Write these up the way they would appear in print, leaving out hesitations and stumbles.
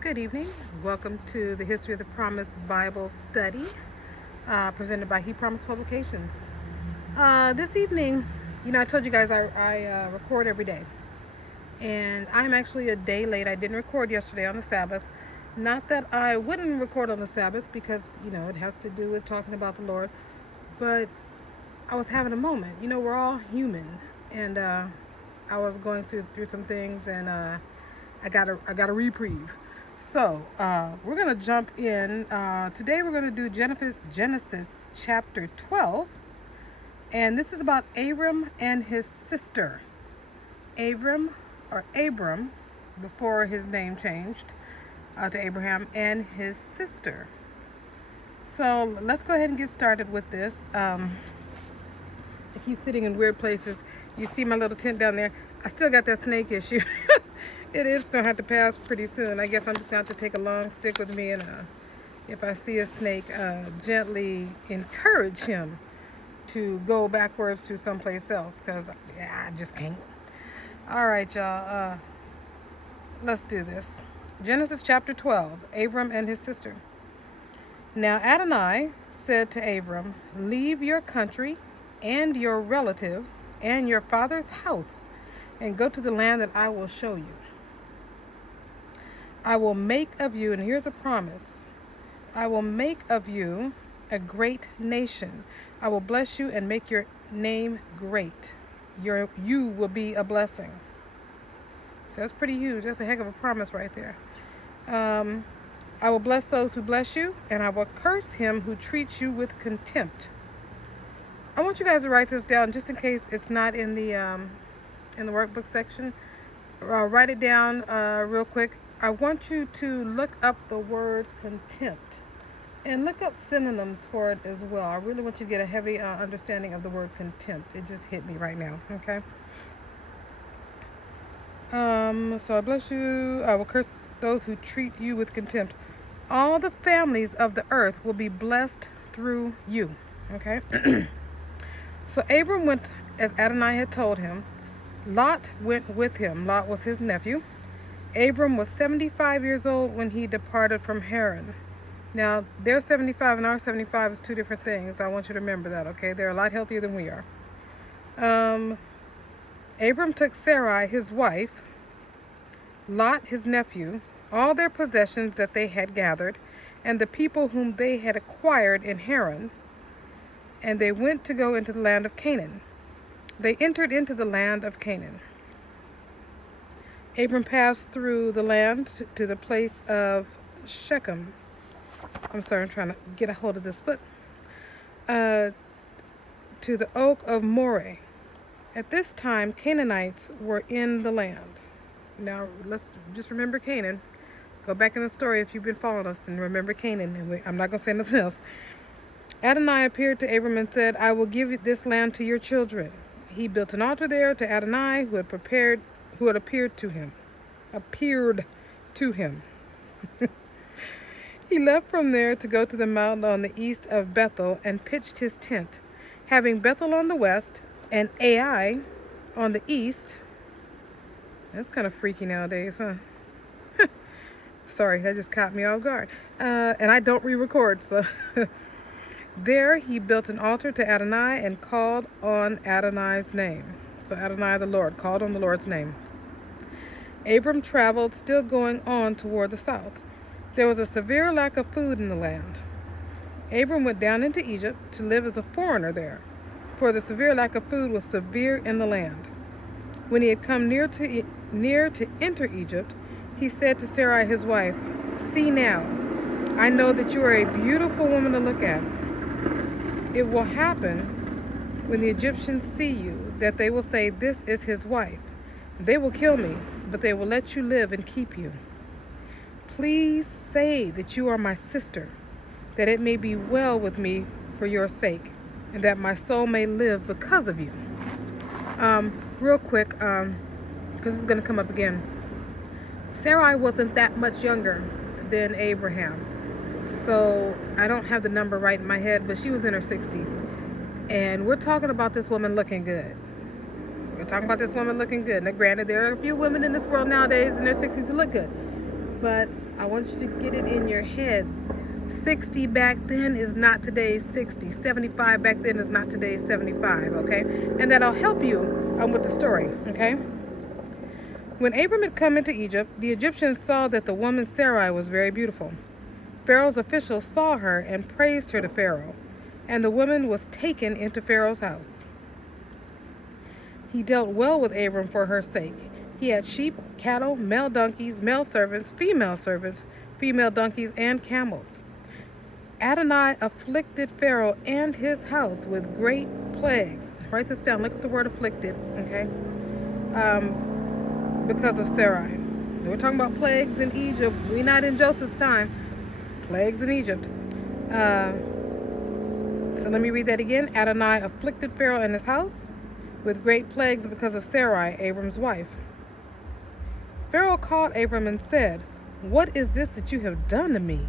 Good evening. Welcome to the History of the Promise Bible Study presented by He Promise Publications. This evening, I told you guys I record every day. And I'm actually a day late. I didn't record yesterday on the Sabbath. Not that I wouldn't record on the Sabbath because, it has to do with talking about the Lord. But I was having a moment. We're all human. And I was going through some things and I got a reprieve. So we're going to jump in. Today we're going to do Genesis chapter 12. And this is about Avram and his sister. Avram, before his name changed to Abraham, and his sister. So let's go ahead and get started with this. I keep sitting in weird places. You see my little tent down there. I still got that snake issue. It is going to have to pass pretty soon. I guess I'm just going to have to take a long stick with me and if I see a snake, gently encourage him to go backwards to someplace else because I just can't. All right, y'all. Let's do this. Genesis chapter 12, Avram and his sister. Now Adonai said to Avram, "Leave your country and your relatives and your father's house and go to the land that I will show you. I will make of you," and here's a promise, "I will make of you a great nation. I will bless you and make your name great. You will be a blessing." So that's pretty huge. That's a heck of a promise right there. "I will bless those who bless you, and I will curse him who treats you with contempt." I want you guys to write this down just in case it's not in the workbook section. Write it down real quick. I want you to look up the word contempt and look up synonyms for it as well. I really want you to get a heavy understanding of the word contempt. It just hit me right now. Okay. So I bless you. I will curse those who treat you with contempt. All the families of the earth will be blessed through you. Okay. So Abram went as Adonai had told him. Lot went with him. Lot was his nephew. Abram was 75 years old when he departed from Haran. Now, their 75 and our 75 is two different things. I want you to remember that, okay? They're a lot healthier than we are. Abram took Sarai, his wife, Lot, his nephew, all their possessions that they had gathered, and the people whom they had acquired in Haran, and they went to go into the land of Canaan. They entered into the land of Canaan. Abram passed through the land to the place of Shechem. I'm sorry, I'm trying to get a hold of this book. To the oak of Moreh. At this time, Canaanites were in the land. Now, let's just remember Canaan. Go back in the story if you've been following us and remember Canaan. And I'm not going to say nothing else. Adonai appeared to Abram and said, "I will give this land to your children." He built an altar there to Adonai, who had appeared to him. He left from there to go to the mountain on the east of Bethel and pitched his tent, having Bethel on the west and Ai on the east. That's kind of freaky nowadays, huh? Sorry, that just caught me off guard. And I don't re-record, so... There he built an altar to Adonai and called on Adonai's name. So Adonai the Lord called on the Lord's name. Abram traveled, still going on toward the south. There was a severe lack of food in the land. Abram went down into Egypt to live as a foreigner there, for the severe lack of food was severe in the land. When he had come near to enter Egypt, he said to Sarai his wife, "See now, I know that you are a beautiful woman to look at. It will happen when the Egyptians see you that they will say, 'This is his wife.' They will kill me, but they will let you live and keep you. Please say that you are my sister, that it may be well with me for your sake, and that my soul may live because of you." Real quick, because it's going to come up again. Sarai wasn't that much younger than Abraham. So I don't have the number right in my head, but she was in her 60s. And we're talking about this woman looking good. We're talking about this woman looking good. Now, granted, there are a few women in this world nowadays in their 60s who look good. but I want you to get it in your head. 60 back then is not today's 60. 75 back then is not today's 75, okay? And that'll help you with the story, okay? When Abram had come into Egypt, the Egyptians saw that the woman Sarai was very beautiful. Pharaoh's officials saw her and praised her to Pharaoh, and the woman was taken into Pharaoh's house. He dealt well with Abram for her sake. He had sheep, cattle, male donkeys, male servants, female donkeys, and camels. Adonai afflicted Pharaoh and his house with great plagues. Write this down. Look at the word afflicted, okay? Because of Sarai. We're talking about plagues in Egypt. We're not in Joseph's time. Plagues in Egypt. So let me read that again. Adonai afflicted Pharaoh and his house with great plagues because of Sarai, Abram's wife. Pharaoh called Abram and said, "What is this that you have done to me?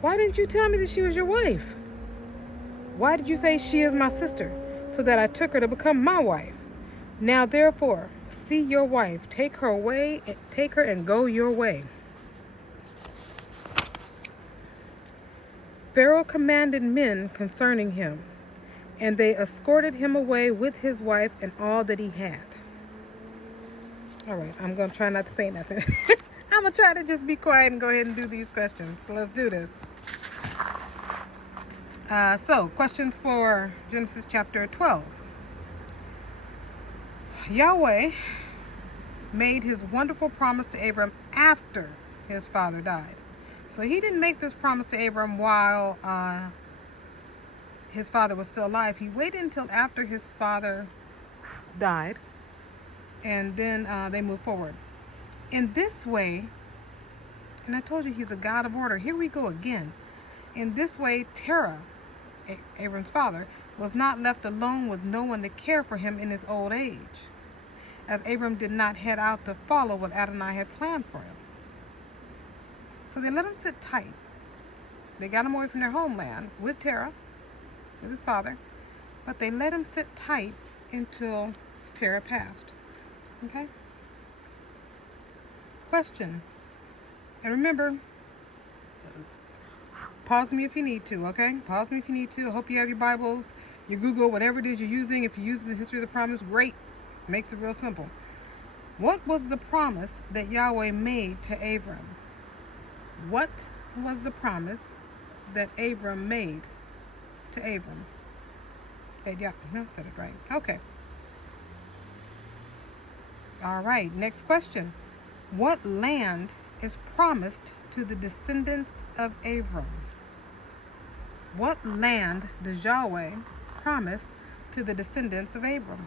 Why didn't you tell me that she was your wife? Why did you say she is my sister, so that I took her to become my wife? Now therefore, see your wife, take her and go your way." Pharaoh commanded men concerning him, and they escorted him away with his wife and all that he had. All right, I'm going to try not to say nothing. I'm going to try to just be quiet and go ahead and do these questions. So let's do this. So, questions for Genesis chapter 12. Yahweh made his wonderful promise to Abram after his father died. So he didn't make this promise to Abram while his father was still alive. He waited until after his father died, and then they moved forward. In this way, and I told you he's a God of order. Here we go again. In this way, Terah, Abram's father, was not left alone with no one to care for him in his old age, as Abram did not head out to follow what Adonai had planned for him. So they let him sit tight. They got him away from their homeland with Terah, with his father, but they let him sit tight until Terah passed. Okay? Question. And remember, pause me if you need to, okay? Pause me if you need to. I hope you have your Bibles, your Google, whatever it is you're using. If you're using the history of the promise, great. Makes it real simple. What was the promise that Yahweh made to Abram? What was the promise that Abram made to Abram? I said it right. Okay. All right, next question. What land is promised to the descendants of Avram? What land does Yahweh promise to the descendants of Avram?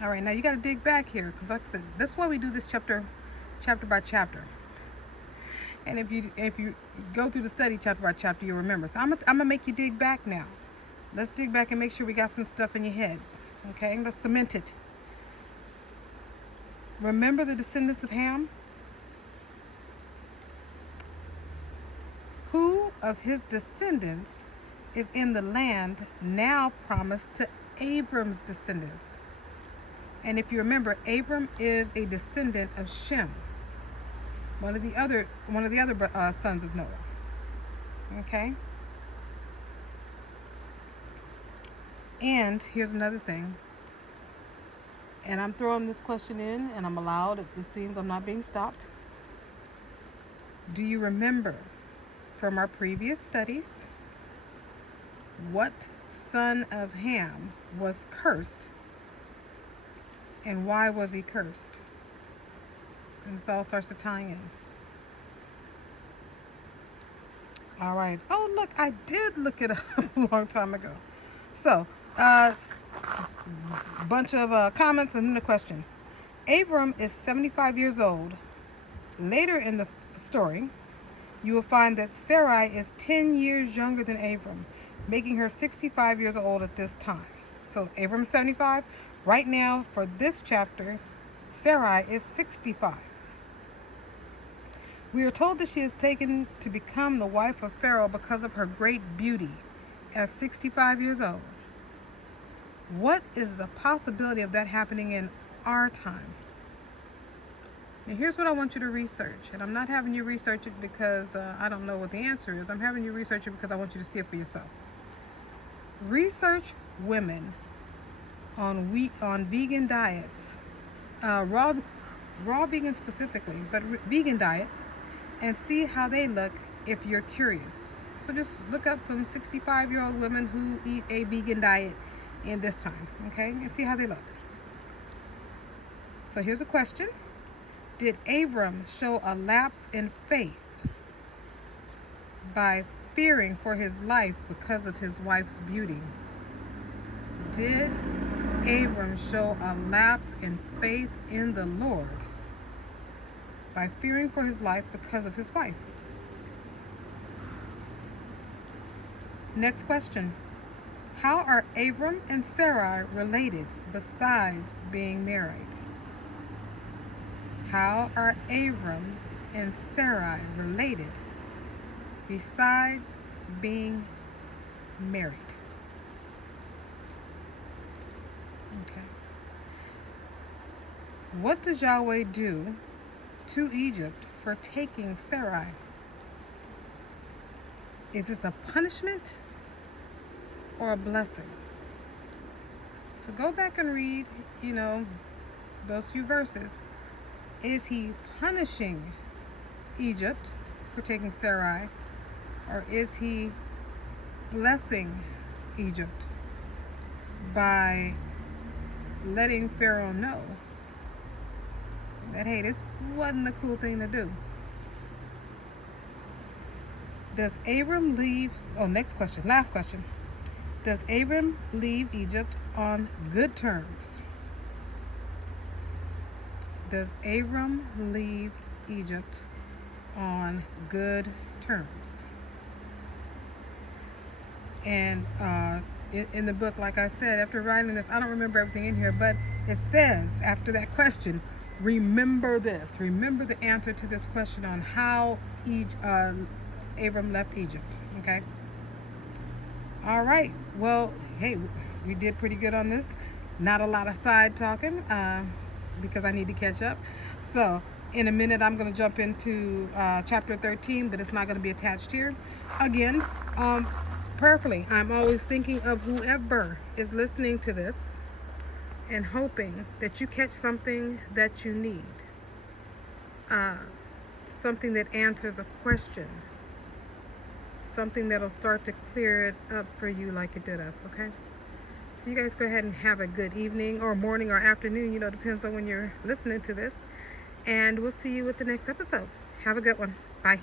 All right, now you got to dig back here, because like I said, that's why we do this chapter by chapter. And if you go through the study chapter by chapter, you'll remember. So I'm gonna make you dig back now. Let's dig back and make sure we got some stuff in your head. Okay, let's cement it. Remember the descendants of Ham? Who of his descendants is in the land now promised to Abram's descendants? And if you remember, Abram is a descendant of Shem, one of the other sons of Noah. Okay? And here's another thing. And I'm throwing this question in, and I'm allowed. It seems I'm not being stopped. Do you remember from our previous studies what son of Ham was cursed, and why was he cursed? And this all starts to tie in. All right. Oh, look, I did look it up a long time ago. So, bunch of comments and then the question. Avram is 75 years old. Later in the story, you will find that Sarai is 10 years younger than Avram, making her 65 years old at this time. So Avram is 75. Right now, for this chapter, Sarai is 65. We are told that she is taken to become the wife of Pharaoh because of her great beauty at 65 years old. What is the possibility of that happening in our time? And here's what I want you to research. And I'm not having you research it because I don't know what the answer is. I'm having you research it because I want you to see it for yourself. Research women on vegan diets, raw vegan specifically, but vegan diets, and see how they look if you're curious. So just look up some 65-year-old women who eat a vegan diet in this time, okay, and see how they look. So here's a question. Did Avram show a lapse in faith by fearing for his life because of his wife's beauty? Did Avram show a lapse in faith in the Lord by fearing for his life because of his wife? Next question. How are Avram and Sarai related besides being married? How are Avram and Sarai related besides being married? Okay. What does Yahweh do to Egypt for taking Sarai? Is this a punishment or a blessing? So go back and read, those few verses. Is he punishing Egypt for taking Sarai, or is he blessing Egypt by letting Pharaoh know that, hey, this wasn't a cool thing to do? Does Abram leave, next question, last question. Does Abram leave Egypt on good terms? Does Abram leave Egypt on good terms? And in the book, like I said, after writing this, I don't remember everything in here, but it says after that question, remember this. Remember the answer to this question on how Abram left Egypt. Okay? All right. Well, hey, we did pretty good on this. Not a lot of side talking because I need to catch up. So in a minute, I'm going to jump into chapter 13, but it's not going to be attached here. Again, prayerfully, I'm always thinking of whoever is listening to this and hoping that you catch something that you need. Something that answers a question. Something that'll start to clear it up for you like it did us, okay? So you guys go ahead and have a good evening or morning or afternoon, depends on when you're listening to this. And we'll see you with the next episode. Have a good one. Bye.